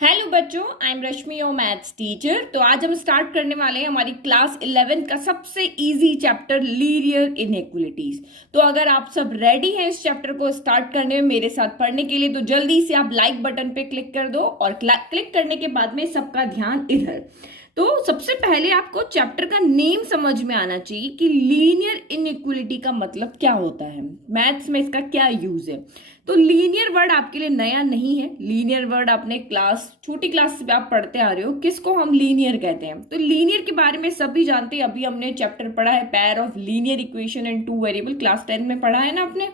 Hello बच्चों, I am Rashmi your maths teacher. तो आज हम स्टार्ट करने वाले हैं हमारी क्लास 11 का सबसे इजी चैप्टर लीनियर इनइक्वालिटीज। तो अगर आप सब रेडी हैं इस चैप्टर को स्टार्ट करने में मेरे साथ पढ़ने के लिए, तो जल्दी से आप लाइक बटन पे क्लिक कर दो और क्लिक करने के बाद में सबका ध्यान इधर। तो सबसे पहले आपको चैप्टर का नेम समझ में आना चाहिए कि लीनियर इनइक्वालिटी का मतलब क्या होता है, मैथ्स में इसका क्या यूज है। तो लीनियर वर्ड आपके लिए नया नहीं है। लीनियर वर्ड आपने छोटी क्लास से आप पढ़ते आ रहे हो, किसको हम लीनियर कहते हैं। तो लीनियर के बारे में सभी जानते हैं। अभी हमने चैप्टर पढ़ा है pair of linear equation and two variable, class 10 में पढ़ा है ना आपने।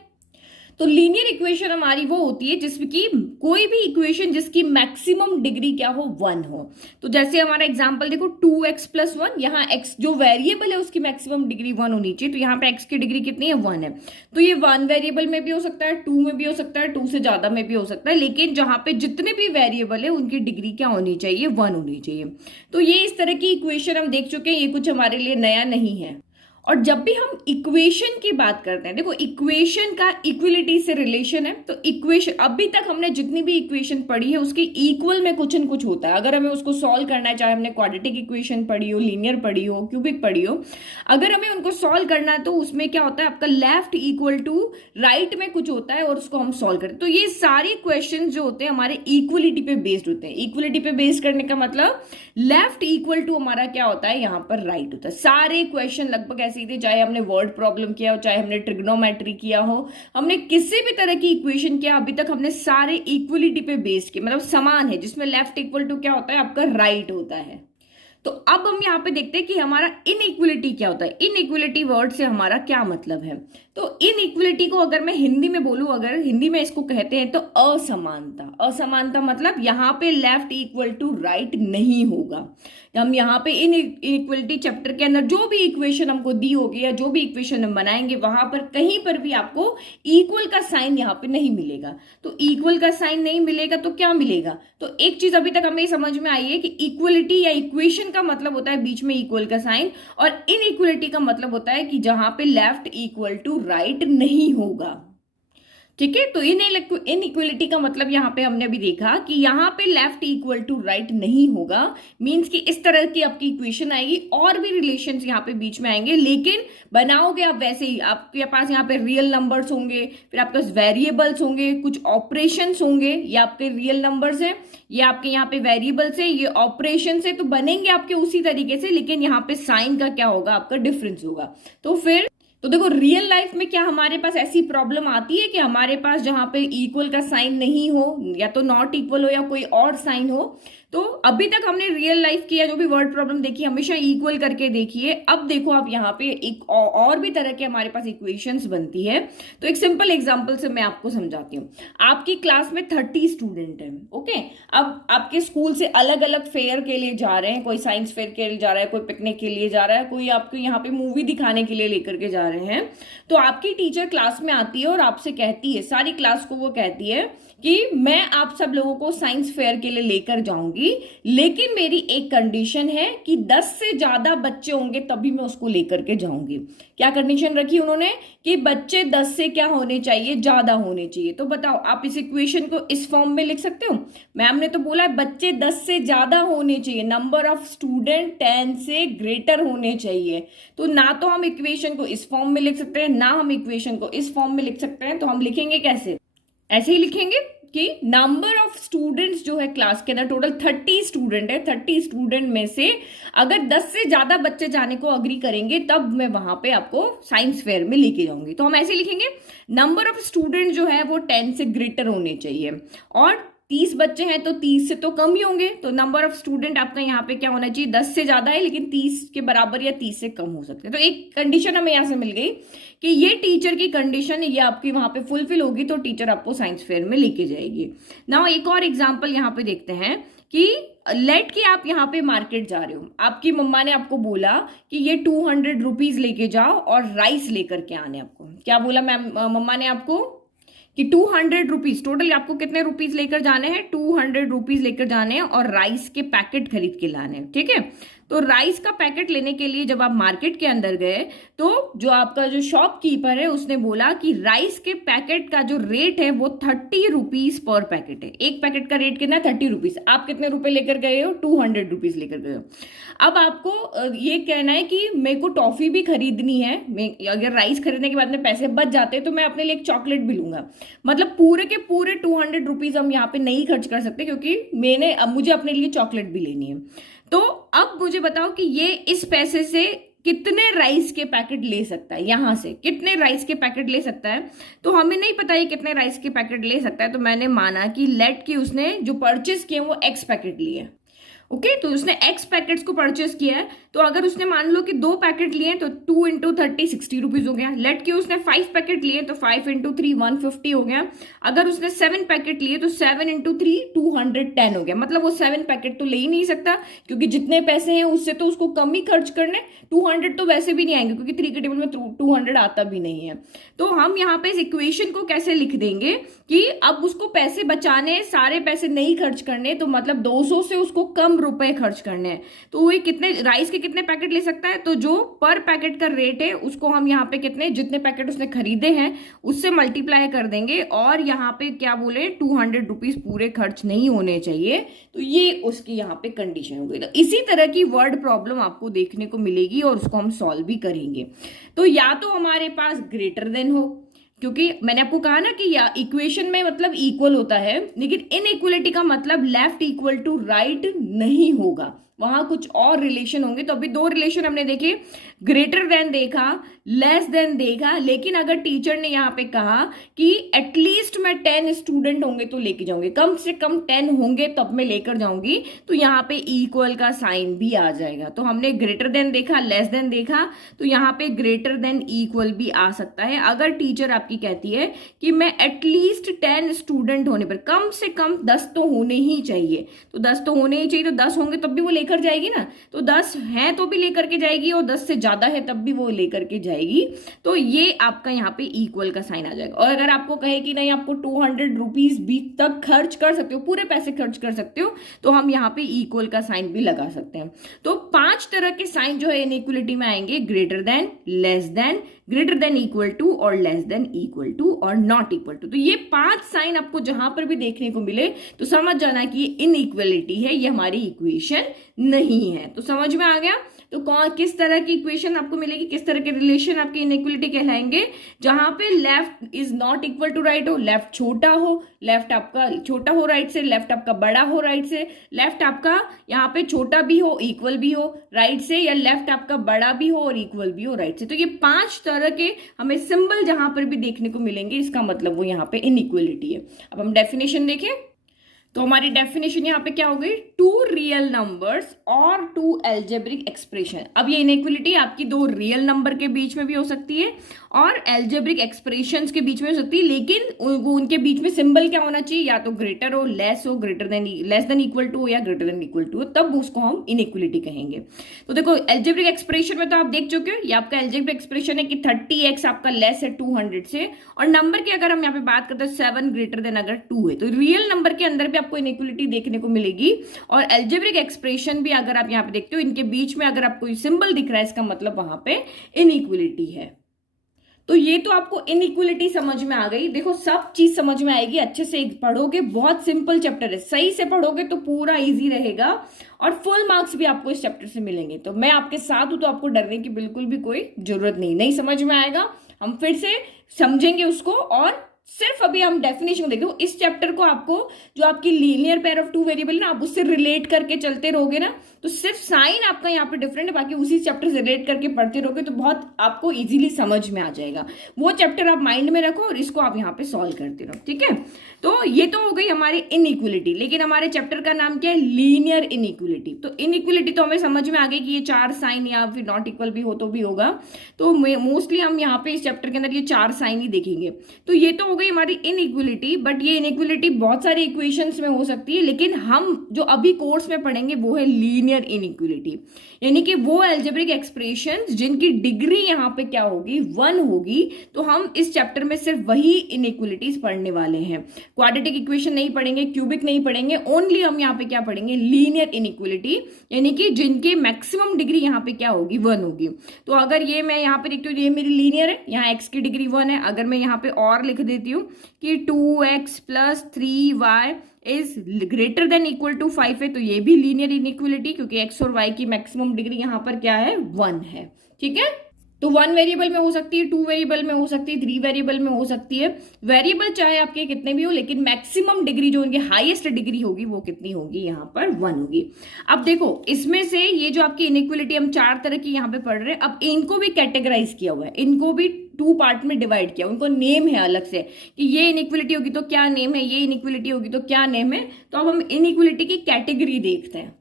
तो लीनियर इक्वेशन हमारी वो होती है जिसमें की कोई भी इक्वेशन जिसकी मैक्सिमम डिग्री क्या हो, 1 हो। तो जैसे हमारा एग्जांपल देखो, 2x+1, यहाँ x जो वेरिएबल है उसकी मैक्सिमम डिग्री 1 होनी चाहिए। तो यहाँ पे x की डिग्री कितनी है, 1 है। तो ये 1 वेरिएबल में भी हो सकता है, 2 में भी हो सकता है, 2 से ज्यादा में भी हो सकता है, लेकिन जहां पे जितने भी वेरिएबल है उनकी डिग्री क्या होनी चाहिए, 1 होनी चाहिए। तो ये इस तरह की इक्वेशन हम देख चुके हैं, ये कुछ हमारे लिए नया नहीं है। और जब भी हम इक्वेशन की बात करते हैं, देखो इक्वेशन का इक्वलिटी से रिलेशन है। तो इक्वेशन अभी तक हमने जितनी भी इक्वेशन पढ़ी है उसके इक्वल में कुछ न कुछ होता है। अगर हमें उसको सॉल्व करना है, चाहे हमने क्वाड्रेटिक इक्वेशन पढ़ी हो, लीनियर पढ़ी हो, क्यूबिक पढ़ी हो, अगर हमें उनको सॉल्व करना है तो उसमें क्या होता है, आपका लेफ्ट इक्वल टू राइट में कुछ होता है और उसको हम सॉल्व करते हैं। तो ये सारे क्वेश्चन जो होते हैं हमारे इक्वलिटी पे बेस्ड होते हैं। इक्वलिटी पे बेस्ड करने का मतलब लेफ्ट इक्वल टू हमारा क्या होता है, यहाँ पर राइट होता है। सारे क्वेश्चन लगभग सीधे, चाहे हमने वर्ड प्रॉब्लम किया हो, चाहे हमने ट्रिग्नोमेट्री किया हो, हमने किसी भी तरह की इक्वेशन किया, अभी तक हमने सारे इक्वलिटी पे बेस्ड किए, मतलब समान है, जिसमें लेफ्ट इक्वल टू क्या होता है, आपका राइट होता है। तो अब हम यहाँ पे देखते हैं कि हमारा इनइक्वलिटी क्या होता है। इनइक्वलिटी वर्ड से हमारा क्या मतलब है। तो इनइक्वलिटी को अगर मैं हिंदी में बोलूं, अगर हिंदी में इसको कहते हैं तो असमानता। असमानता मतलब यहाँ पे लेफ्ट इक्वल टू राइट नहीं होगा। हम यहाँ पे इनइक्वलिटी चैप्टर के अंदर जो भी इक्वेशन हमको दी होगी या जो भी इक्वेशन हम बनाएंगे, वहां पर कहीं पर भी आपको इक्वल का साइन यहाँ पे नहीं मिलेगा। तो इक्वल का साइन नहीं मिलेगा तो क्या मिलेगा। तो एक चीज अभी तक हमें समझ में आई है कि इक्वलिटी या इक्वेशन का मतलब होता है बीच में इक्वल का साइन, और इनइक्वलिटी का मतलब होता है कि जहां पे लेफ्ट इक्वल टू राइट नहीं होगा। ठीक है। तो इनइक्वलिटी का मतलब यहाँ पे हमने अभी देखा कि यहाँ पे लेफ्ट इक्वल टू राइट नहीं होगा, मींस कि इस तरह की आपकी इक्वेशन आएगी और भी रिलेशंस यहाँ पे बीच में आएंगे, लेकिन बनाओगे आप वैसे ही। आपके पास यहाँ पे रियल नंबर्स होंगे, फिर आपके पास वेरिएबल्स होंगे, कुछ ऑपरेशंस होंगे। ये आपके रियल नंबर्स है, ये आपके यहाँ पे वेरिएबल्स है, ये ऑपरेशन है। तो बनेंगे आपके उसी तरीके से, लेकिन यहाँ पे साइन का क्या होगा, आपका डिफरेंस होगा। तो देखो रियल लाइफ में क्या हमारे पास ऐसी प्रॉब्लम आती है कि हमारे पास जहां पे इक्वल का साइन नहीं हो, या तो नॉट इक्वल हो या कोई और साइन हो। तो अभी तक हमने रियल लाइफ की या जो भी वर्ड प्रॉब्लम देखी, हमेशा इक्वल करके देखिए। अब देखो आप यहाँ पे एक और भी तरह के हमारे पास इक्वेशंस बनती है। तो एक सिंपल एग्जांपल से मैं आपको समझाती हूँ। आपकी क्लास में 30 स्टूडेंट है, ओके। अब आपके स्कूल से अलग अलग फेयर के लिए जा रहे हैं, कोई साइंस फेयर के लिए जा रहा है, कोई पिकनिक के लिए जा रहा है, कोई आपको यहाँ पे मूवी दिखाने के लिए लेकर के जा रहे हैं। तो आपकी टीचर क्लास में आती है और आपसे कहती है, सारी क्लास को वो कहती है कि मैं आप सब लोगों को साइंस फेयर के लिए लेकर जाऊंगी, लेकिन मेरी एक कंडीशन है कि 10 से ज्यादा बच्चे होंगे तभी मैं उसको लेकर के जाऊंगी। क्या कंडीशन रखी उन्होंने कि बच्चे 10 से क्या होने चाहिए, ज्यादा होने चाहिए। तो बताओ आप इस इक्वेशन को इस फॉर्म में लिख सकते हो। मैम ने तो बोला है बच्चे 10 से ज्यादा होने चाहिए, नंबर ऑफ स्टूडेंट 10 से ग्रेटर होने चाहिए। तो ना तो हम इक्वेशन को इस फॉर्म में लिख सकते हैं, ना हम इक्वेशन को इस फॉर्म में लिख सकते हैं। तो हम लिखेंगे कैसे, ऐसे ही लिखेंगे कि नंबर ऑफ स्टूडेंट्स जो है क्लास के अंदर, टोटल 30 स्टूडेंट है, 30 स्टूडेंट में से अगर 10 से ज्यादा बच्चे जाने को अग्री करेंगे तब मैं वहां पे आपको साइंस फेयर में लेके जाऊंगी। तो हम ऐसे लिखेंगे, नंबर ऑफ स्टूडेंट जो है वो 10 से ग्रेटर होने चाहिए, और 30 बच्चे हैं तो 30 से तो कम ही होंगे। तो नंबर ऑफ स्टूडेंट आपका यहाँ पे क्या होना चाहिए, 10 से ज्यादा है लेकिन 30 के बराबर या 30 से कम हो सकते हैं। तो एक कंडीशन हमें यहाँ से मिल गई कि ये टीचर की कंडीशन है, ये आपकी वहां पे फुलफिल होगी तो टीचर आपको साइंस फेयर में लेके जाएगी। नाउ एक और एग्जाम्पल यहाँ पे देखते हैं कि लेट के आप यहाँ पे मार्केट जा रहे हो, आपकी मम्मा ने आपको बोला कि ये 200 रुपीज लेके जाओ और राइस लेकर के आने। आपको क्या बोला मैम, मम्मा ने आपको कि 200 रुपीज, टोटल आपको कितने रुपीज लेकर जाने हैं, 200 रुपीज लेकर जाने हैं और राइस के पैकेट खरीद के लाने हैं। ठीक है। तो राइस का पैकेट लेने के लिए जब आप मार्केट के अंदर गए तो जो आपका जो शॉपकीपर है उसने बोला कि राइस के पैकेट का जो रेट है वो 30 रुपीज पर पैकेट है। एक पैकेट का रेट कितना, 30 रुपीज। आप कितने रुपए लेकर गए हो, 200 रुपीज लेकर गए हो। अब आपको ये कहना है कि मेरे को टॉफी भी खरीदनी है, अगर राइस खरीदने के बाद में पैसे बच जाते हैं तो मैं अपने लिए एक चॉकलेट भी लूंगा। मतलब पूरे के पूरे 200 रुपीज हम यहाँ पे नहीं खर्च कर सकते क्योंकि मुझे अपने लिए चॉकलेट भी लेनी है। तो अब मुझे बताओ कि ये इस पैसे से कितने राइस के पैकेट ले सकता है, यहां से कितने राइस के पैकेट ले सकता है। तो हमें नहीं पता है कितने राइस के पैकेट ले सकता है, तो मैंने माना कि लेट की उसने जो परचेस किए वो एक्स पैकेट लिए। ओके, तो उसने एक्स पैकेट्स को परचेस किया है। तो अगर उसने मान लो कि 2 पैकेट लिए तो 2 × 30 60 रुपीज हो गया। लेट के उसने 5 पैकेट लिए तो 5 × 3 150 हो गया। अगर उसने 7 पैकेट लिए तो 7 × 3 210 हो गया। मतलब वो 7 पैकेट तो ले ही नहीं सकता क्योंकि जितने पैसे हैं उससे तो उसको कम ही खर्च करने, 200 तो वैसे भी नहीं आएंगे क्योंकि 3 के टेबल में 200 आता भी नहीं है। तो हम यहाँ पे इस इक्वेशन को कैसे लिख देंगे कि अब उसको पैसे बचाने, सारे पैसे नहीं खर्च करने, तो मतलब 200 से उसको कम रुपए खर्च करने हैं। तो वो कितने राइस के कितने पैकेट ले सकता है, तो जो पर पैकेट का रेट है उसको हम यहाँ पे कितने, जितने पैकेट उसने खरीदे हैं उससे मल्टीप्लाई कर देंगे और यहाँ पे क्या बोले 200 रुपीज पूरे खर्च नहीं होने चाहिए। तो ये उसकी यहाँ पे कंडीशन हो गई। तो इसी तरह की वर्ड प्रॉब्लम आपको देखने को मिलेगी और उसको हम सॉल्व भी करेंगे। तो या तो हमारे पास ग्रेटर देन हो, क्योंकि मैंने आपको कहा ना कि या इक्वेशन में मतलब इक्वल होता है, लेकिन इनइक्वलिटी का मतलब लेफ्ट इक्वल टू राइट नहीं होगा, वहां कुछ और रिलेशन होंगे। तो अभी 2 रिलेशन हमने देखे, ग्रेटर देन देखा, लेस देन देखा। लेकिन अगर टीचर ने यहाँ पे कहा कि एटलीस्ट मैं 10 स्टूडेंट होंगे तो लेके जाऊंगी, कम से कम 10 होंगे तब मैं लेकर जाऊंगी, तो यहाँ पे इक्वल का साइन भी आ जाएगा। तो हमने ग्रेटर देन देखा, लेस देन देखा, तो यहाँ पे ग्रेटर देन इक्वल भी आ सकता है। अगर टीचर आपकी कहती है कि मैं एटलीस्ट 10 स्टूडेंट होने पर, कम से कम 10 तो होने ही चाहिए, तो 10 तो होने ही चाहिए, तो 10 होंगे तब भी वो लेकर जाएगी ना। तो 10 है तो भी लेकर के जाएगी और 10 से ज्यादा है तब भी वो लेकर के जाएगी। तो ये आपका यहाँ पे इक्वल का साइन आ जाएगा। और अगर आपको कहे कि नहीं आपको 200 रुपीज भी तक खर्च कर सकते हो, पूरे पैसे खर्च कर सकते हो, तो हम यहाँ पे इक्वल का साइन भी लगा सकते हैं। तो 5 तरह के साइन जो है इनइक्वलिटी में आएंगे, greater than, less than, greater than equal to और लेस देन इक्वल टू और नॉट इक्वल टू। तो ये 5 साइन आपको जहां पर भी देखने को मिले तो समझ जाना कि ये इनइक्वलिटी है, ये हमारी इक्वेशन नहीं है। तो समझ में आ गया। तो कौन किस तरह की इक्वेशन आपको मिलेगी, किस तरह के रिलेशन आपकी इनइक्वलिटी कहलाएंगे, जहां पे left is not equal to right हो, लेफ्ट छोटा हो, लेफ्ट आपका छोटा हो राइट से, लेफ्ट आपका बड़ा हो राइट से, लेफ्ट आपका यहाँ पे छोटा भी हो इक्वल भी हो राइट से, या लेफ्ट आपका बड़ा भी हो और इक्वल भी हो राइट से। तो ये 5 तरह के हमें सिंबल जहां पर भी देखने को मिलेंगे, इसका मतलब वो यहाँ पे इनइक्वलिटी है। अब हम डेफिनेशन देखें तो हमारी डेफिनेशन यहाँ पे क्या हो गई, 2 रियल नंबर्स और 2 एल्जेब्रिक एक्सप्रेशन। अब ये इनइक्वलिटी आपकी 2 रियल नंबर के बीच में भी हो सकती है और एल्जेब्रिक एक्सप्रेशंस के बीच में हो सकती है, लेकिन वो उनके बीच में सिंबल क्या होना चाहिए, या तो ग्रेटर हो, लेस हो, greater than, less than equal to हो, या ग्रेटर देन इक्वल टू हो, तब उसको हम इनइक्वलिटी कहेंगे। तो देखो एल्जेब्रिक एक्सप्रेशन में तो आप देख चुके हो, ये आपका एल्जेब्रिक एक्सप्रेशन है कि 30x आपका लेस है 200 से, और नंबर की अगर हम यहाँ पे बात करते हैं 7 ग्रेटर देन अगर 2 है, तो रियल नंबर के अंदर भी आपको इनइक्वलिटी देखने को मिलेगी। और एल्जेब्रिक एक्सप्रेशन भी अगर आप यहाँ पे देखते हो, इनके बीच में अगर आपको सिंबल दिख रहा है, इसका मतलब वहां पे इनइक्वलिटी है। तो ये तो आपको इनइक्वलिटी समझ में आ गई। देखो सब चीज समझ में आएगी, अच्छे से पढ़ोगे, बहुत सिंपल चैप्टर है, सही से पढ़ोगे तो पूरा इजी रहेगा और फुल मार्क्स भी आपको इस चैप्टर से मिलेंगे। तो मैं आपके साथ हूं, तो आपको डरने की बिल्कुल भी कोई जरूरत नहीं समझ में आएगा, हम फिर से समझेंगे उसको। और सिर्फ अभी हम डेफिनेशन देखो, इस चैप्टर को आपको जो आपकी लीनियर पेयर ऑफ 2 वेरिएबल ना, आप उससे रिलेट करके चलते रहोगे ना, तो सिर्फ साइन आपका यहाँ पे डिफरेंट है, बाकी उसी चैप्टर से रिलेट करके पढ़ते रहोगे तो बहुत आपको इजीली समझ में आ जाएगा। वो चैप्टर आप माइंड में रखो और इसको आप यहाँ पे सॉल्व करते रहो, ठीक है। तो ये तो हो गई हमारी इनइक्वलिटी, लेकिन हमारे चैप्टर का नाम क्या है, लीनियर इनइक्वलिटी। तो इनइक्वलिटी तो हमें समझ में आ गई कि ये 4 साइन या फिर नॉट इक्वल भी हो तो भी होगा। तो मोस्टली हम यहाँ पे इस चैप्टर के अंदर ये 4 साइन ही देखेंगे। तो ये तो हो गई हमारी इनइक्वलिटी, बट ये इनइक्वलिटी बहुत सारे इक्वेशंस में हो सकती है, लेकिन हम जो अभी कोर्स में पढ़ेंगे वो है लीनियर इनइक्वलिटी, यानी कि वो अलजेब्रिक एक्सप्रेशंस जिनकी डिग्री यहाँ पे क्या होगी, 1 होगी। तो हम इस चैप्टर में सिर्फ वही इनइक्वलिटीज पढ़ने वाले हैं, क्वाड्रेटिक इक्वेशन नहीं पढ़ेंगे, क्यूबिक नहीं पढ़ेंगे, ओनली हम यहाँ पे क्या पढ़ेंगे, लीनियर इनइक्वलिटी, यानी कि जिनके मैक्सिमम डिग्री यहाँ पे क्या होगी, 1 होगी। तो अगर ये मैं यहाँ पे देखती हूँ, ये मेरी लीनियर है, यहाँ x की डिग्री 1 है, अगर मैं यहाँ पे और लिख देती हूँ कि 2x + 3y is greater than equal to 5 है, तो ये भी लीनियर इनइक्वलिटी, क्योंकि x और y की मैक्सिमम डिग्री यहाँ पर क्या है, 1 है। ठीक है, तो 1 वेरिएबल में हो सकती है, 2 वेरिएबल में हो सकती है, 3 वेरिएबल में हो सकती है। वेरिएबल चाहे आपके कितने भी हो, लेकिन मैक्सिमम डिग्री जो उनकी हाईएस्ट डिग्री होगी वो कितनी होगी, यहाँ पर 1 होगी। अब देखो इसमें से ये जो आपकी इनइक्वलिटी हम 4 तरह की यहाँ पे पढ़ रहे हैं, अब इनको भी कैटेगराइज किया हुआ है, इनको भी 2 पार्ट में डिवाइड किया, उनको नेम है अलग से कि ये इनइक्वलिटी होगी तो क्या नेम है, ये इनइक्वलिटी होगी तो क्या नेम है। तो अब हम इनइक्वलिटी की कैटेगरी देखते हैं।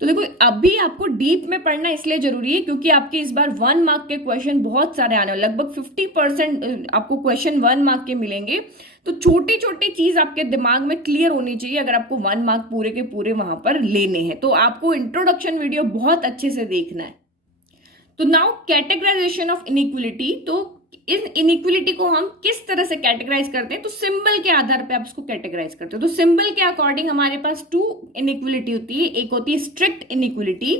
तो देखो अभी आपको डीप में पढ़ना इसलिए जरूरी है क्योंकि आपके इस बार 1 मार्क के क्वेश्चन बहुत सारे आने वाले, लगभग 50% आपको क्वेश्चन 1 मार्क के मिलेंगे। तो छोटी छोटी चीज आपके दिमाग में क्लियर होनी चाहिए अगर आपको 1 मार्क पूरे के पूरे वहां पर लेने हैं। तो आपको इंट्रोडक्शन वीडियो बहुत अच्छे से देखना है। तो नाउ कैटेगराइजेशन ऑफ इनइक्वलिटी, तो इन इनइक्वलिटी को हम किस तरह से कैटेगराइज करते हैं, तो सिंबल के आधार पे आप इसको कैटेगराइज करते हो। तो सिंबल के अकॉर्डिंग हमारे पास 2 इनइक्वलिटी होती है, एक होती है स्ट्रिक्ट इनइक्वलिटी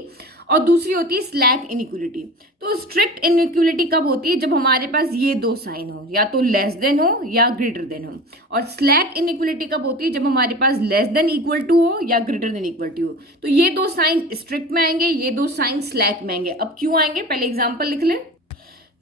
और दूसरी होती है स्लैक इनइक्वलिटी। तो स्ट्रिक्ट इनइक्वलिटी कब होती है, जब हमारे पास ये 2 साइन हो, या तो लेस देन हो या ग्रेटर देन हो। और स्लैक इनइक्वलिटी कब होती है, जब हमारे पास लेस देन इक्वल टू हो या ग्रेटर देन इक्वल टू हो। तो ये 2 साइन स्ट्रिक्ट में आएंगे, ये 2 साइन स्लैक में आएंगे। अब क्यों आएंगे, पहले एग्जाम्पल लिख लें।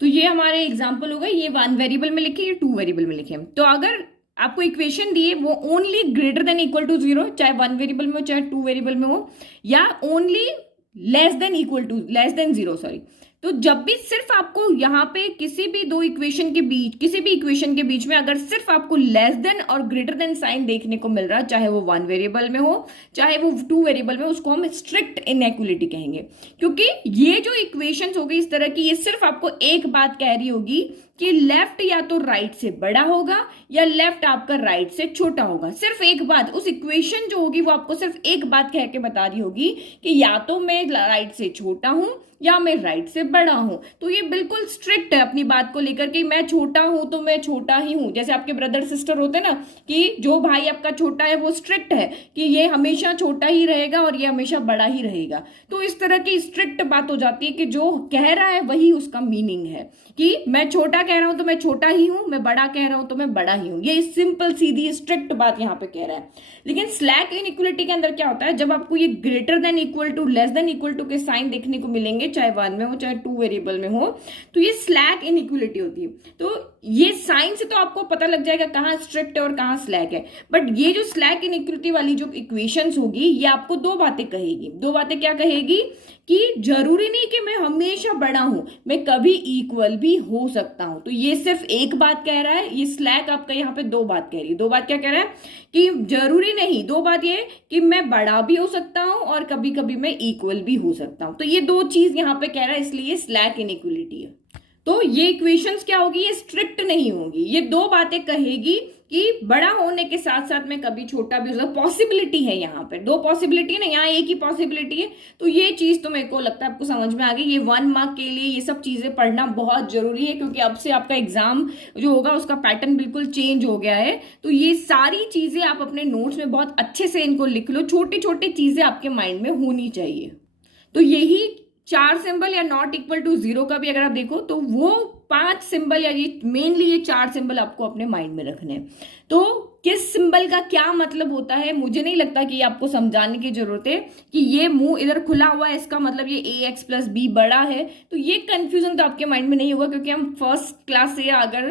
तो ये हमारे एग्जाम्पल हो गए, ये 1 वेरिएबल में लिखे, ये 2 वेरिएबल में लिखे। तो अगर आपको इक्वेशन दिए वो only greater than equal to 0, चाहे 1 वेरिएबल में हो चाहे 2 वेरिएबल में हो, या ओनली लेस देन 0, सॉरी। तो जब भी सिर्फ आपको यहाँ पे किसी भी 2 इक्वेशन के बीच, किसी भी इक्वेशन के बीच में अगर सिर्फ आपको लेस देन और ग्रेटर देन साइन देखने को मिल रहा, चाहे वो 1 वेरिएबल में हो चाहे वो 2 वेरिएबल में, उसको हम स्ट्रिक्ट इनइक्वलिटी कहेंगे। क्योंकि ये जो इक्वेशंस होगी इस तरह की, ये सिर्फ आपको एक बात कह रही होगी कि लेफ्ट या तो राइट से बड़ा होगा या लेफ्ट आपका राइट से छोटा होगा। सिर्फ एक बात, उस इक्वेशन जो होगी वो आपको सिर्फ एक बात कह के बता रही होगी कि या तो मैं राइट से छोटा हूं या मैं राइट से बड़ा हूं। तो ये बिल्कुल स्ट्रिक्ट है अपनी बात को लेकर कि मैं छोटा हूं तो मैं छोटा ही हूं। जैसे आपके ब्रदर सिस्टर होते हैं ना, कि जो भाई आपका छोटा है वो स्ट्रिक्ट है कि ये हमेशा छोटा ही रहेगा और ये हमेशा बड़ा ही रहेगा। तो इस तरह की स्ट्रिक्ट बात हो जाती है कि जो कह रहा है वही उसका मीनिंग है कि मैं छोटा कह रहा हूं तो मैं छोटा ही हूं, मैं बड़ा कह रहा हूं तो मैं बड़ा ही हूं। ये सिंपल सीधी स्ट्रिक्ट बात यहाँ पे कह रहा है। लेकिन स्लैक इनइक्वलिटी के अंदर क्या होता है, जब आपको ये greater than equal to, less than equal to के साइन देखने को मिलेंगे, चाहे 1 में हो चाहे 2 वेरिएबल में हो, तो ये स्लैक इनइक्वलिटी होती है। तो ये साइन से तो आपको पता लग जाएगा कहाँ स्ट्रिक्ट है और कहाँ स्लैक है। बट ये जो स्लैक इनइक्वलिटी वाली जो इक्वेशंस होगी, ये आपको 2 बातें कहेगी। 2 बातें क्या कहेगी कि जरूरी नहीं कि मैं हमेशा बड़ा हूं, मैं कभी इक्वल भी हो सकता हूं। तो ये सिर्फ एक बात कह रहा है, ये स्लैक आपका यहाँ पे 2 बात कह रही है। 2 बात क्या कह रहा है कि जरूरी नहीं, 2 बात ये कि मैं बड़ा भी हो सकता हूं और कभी कभी मैं इक्वल भी हो सकता हूं। तो ये 2 चीज यहाँ पे कह रहा है, इसलिए स्लैक इनइक्वलिटी है। तो ये इक्वेशंस क्या होगी, ये स्ट्रिक्ट नहीं होगी। ये 2 बातें कहेगी कि बड़ा होने के साथ साथ में कभी छोटा भी हो सकता, पॉसिबिलिटी है यहाँ पे। 2 पॉसिबिलिटी है ना, यहाँ एक ही पॉसिबिलिटी है। तो ये चीज तो मेरे को लगता है आपको समझ में आ गई। ये 1 मार्क के लिए ये सब चीजें पढ़ना बहुत जरूरी है, क्योंकि अब से आपका एग्जाम जो होगा उसका पैटर्न बिल्कुल चेंज हो गया है। तो ये सारी चीजें आप अपने नोट्स में बहुत अच्छे से इनको लिख लो। छोटी छोटी चीजें आपके माइंड में होनी चाहिए। तो यही 4 सिंबल या नॉट इक्वल टू 0 का भी अगर आप देखो तो वो 5 सिंबल या ये मेनली ये 4 सिंबल आपको अपने माइंड में रखने हैं। तो किस सिंबल का क्या मतलब होता है, मुझे नहीं लगता कि आपको समझाने की जरूरत है कि ये मुंह इधर खुला हुआ है, इसका मतलब ये ax + b बड़ा है। तो ये कंफ्यूजन तो आपके माइंड में नहीं होगा, क्योंकि हम फर्स्ट क्लास से या अगर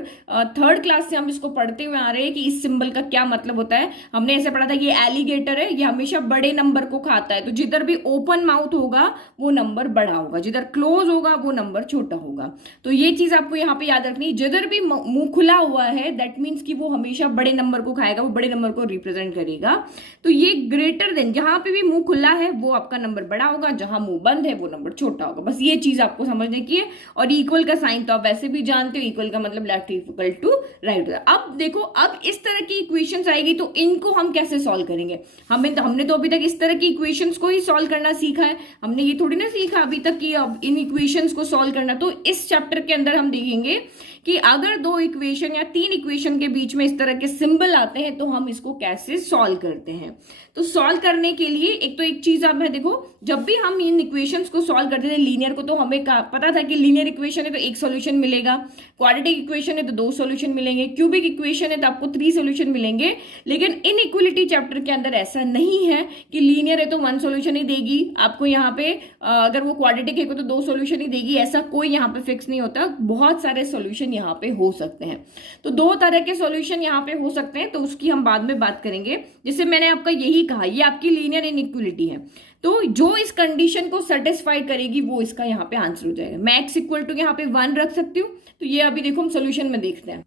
3rd क्लास से हम इसको पढ़ते हुए आ रहे हैं कि इस सिंबल का क्या मतलब होता है। हमने ऐसे पढ़ा था कि ये एलिगेटर है, ये हमेशा बड़े नंबर को खाता है। तो जिधर भी ओपन माउथ होगा वो नंबर बड़ा होगा, जिधर क्लोज होगा वो नंबर छोटा होगा। तो ये चीज आपको यहाँ पे याद रखनी, जिधर भी मुंह खुला हुआ है दैट मीन्स कि वो हमेशा बड़े नंबर को खाएगा वो बड़े नंबर को रिप्रेजेंट करेगा। तो ये ग्रेटर देन, जहां पे भी मुंह खुला है वो आपका नंबर बड़ा होगा, जहां मुंह बंद है वो नंबर छोटा होगा। बस ये चीज आपको समझने की है। और इक्वल का साइन तो आप वैसे भी जानते हो, इक्वल का मतलब लेफ्ट इक्वल टू राइट। अब देखो, अब इस तरह की इक्वेशंस आएगी तो इनको हम कैसे सॉल्व करेंगे। हमने तो अभी तक इस तरह की इक्वेशंस को ही सॉल्व करना सीखा है, हमने ये थोड़ी ना सीखा अभी तक कि अब इन इक्वेशंस को सॉल्व करना। तो इस चैप्टर के अंदर हम देखेंगे कि अगर दो इक्वेशन या तीन इक्वेशन के बीच में इस तरह के सिंबल आते हैं तो हम इसको कैसे सॉल्व करते हैं। तो सॉल्व करने के लिए एक तो एक चीज आप है, देखो जब भी हम इन इक्वेशंस को सॉल्व करते थे लीनियर को, तो हमें पता था कि लीनियर इक्वेशन है तो एक सॉल्यूशन मिलेगा, क्वाड्रेटिक इक्वेशन है तो दो सॉल्यूशन मिलेंगे, क्यूबिक इक्वेशन है तो आपको 3 सॉल्यूशन मिलेंगे। लेकिन इनइक्वालिटी चैप्टर के अंदर ऐसा नहीं है कि लीनियर है तो 1 सॉल्यूशन ही देगी आपको, यहाँ पे अगर वो क्वाड्रेटिक है तो 2 सॉल्यूशन ही देगी, ऐसा कोई यहाँ पे फिक्स नहीं होता। बहुत सारे सॉल्यूशन यहाँ पे हो सकते हैं। तो 2 तरह के सॉल्यूशन यहाँ पे हो सकते हैं, तो उसकी हम बाद में बात करेंगे। जैसे मैंने आपका यही कहा, ये आपकी लीनियर इनइक्वालिटी है, तो जो इस कंडीशन को सेटिस्फाई करेगी वो इसका यहाँ पे आंसर हो जाएगा। मैं x इक्वल टू यहाँ पे 1 रख सकती हूँ। तो ये अभी देखो हम सोल्यूशन में देखते हैं।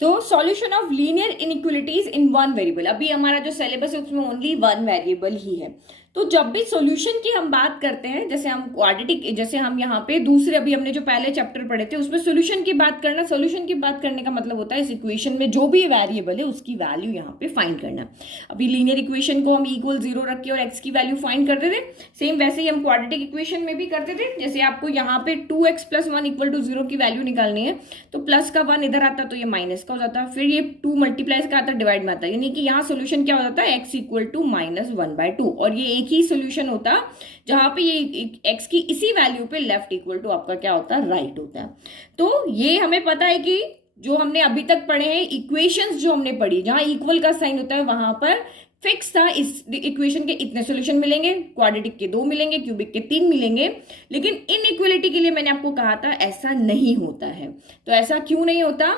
तो solution of linear inequalities in 1 variable, अभी हमारा जो सिलेबस है उसमें ओनली 1 वेरिएबल ही है। तो जब भी सॉल्यूशन की हम बात करते हैं, जैसे हम क्वाड्रेटिक, जैसे हम यहाँ पे दूसरे अभी हमने जो पहले चैप्टर पढ़े थे उसमें सॉल्यूशन की बात करना, सॉल्यूशन की बात करने का मतलब होता है इस इक्वेशन में जो भी वेरिएबल है उसकी वैल्यू यहाँ पे फाइंड करना। अभी लीनियर इक्वेशन को हम इक्वल 0 रख के और x की वैल्यू फाइंड करते थे, सेम वैसे ही हम क्वाड्रेटिक इक्वेशन में भी करते थे। जैसे आपको यहाँ पे 2x + 1 = 0 की वैल्यू निकालनी है, तो प्लस का 1 इधर आता तो ये माइनस का हो जाता, फिर ये 2 मल्टीप्लाई का आता डिवाइड में आता, यानी कि यहाँ सोल्यूशन क्या हो जाता है x = -1/2। और ये एक ही सोल्यूशन होता जहां पे ये x की इसी वैल्यू पे लेफ्ट इक्वल टू आपका क्या होता है, राइट होता है। तो ये हमें पता है कि जो हमने अभी तक पढ़े हैं इक्वेशंस, जो हमने पढ़ी जहां इक्वल का साइन होता है वहां पर फिक्स था इस इक्वेशन के इतने सॉल्यूशन मिलेंगे, क्वाड्रेटिक के 2 मिलेंगे, क्यूबिक के 3 मिलेंगे। लेकिन इनइक्वालिटी के लिए मैंने आपको कहा था ऐसा नहीं होता है। तो ऐसा क्यों नहीं होता?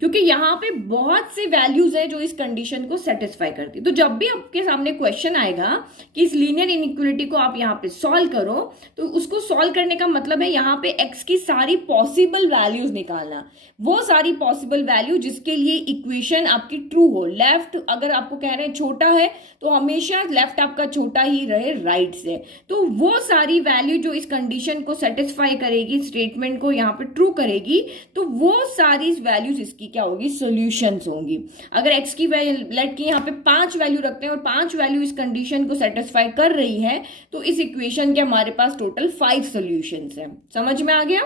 क्योंकि यहाँ पे बहुत सी वैल्यूज है जो इस कंडीशन को सेटिस्फाई करती है। तो जब भी आपके सामने क्वेश्चन आएगा कि इस लीनियर इनइक्वालिटी को आप यहाँ पे सॉल्व करो, तो उसको सॉल्व करने का मतलब है यहाँ पे x की सारी पॉसिबल वैल्यूज निकालना, वो सारी पॉसिबल वैल्यू जिसके लिए इक्वेशन आपकी ट्रू हो। लेफ्ट अगर आपको कह रहे हैं छोटा है तो हमेशा लेफ्ट आपका छोटा ही रहे राइट से। तो वो सारी वैल्यू जो इस कंडीशन को सेटिस्फाई करेगी, स्टेटमेंट को यहाँ पे ट्रू करेगी, तो वो सारी वैल्यूज इसकी क्या होगी, सॉल्यूशंस होंगी। अगर x की लेट की यहाँ पे 5 वैल्यू रखते हैं और 5 वैल्यू इस कंडीशन को सेटिस्फाई कर रही है, तो इस इक्वेशन के हमारे पास टोटल 5 सॉल्यूशंस हैं। समझ में आ गया?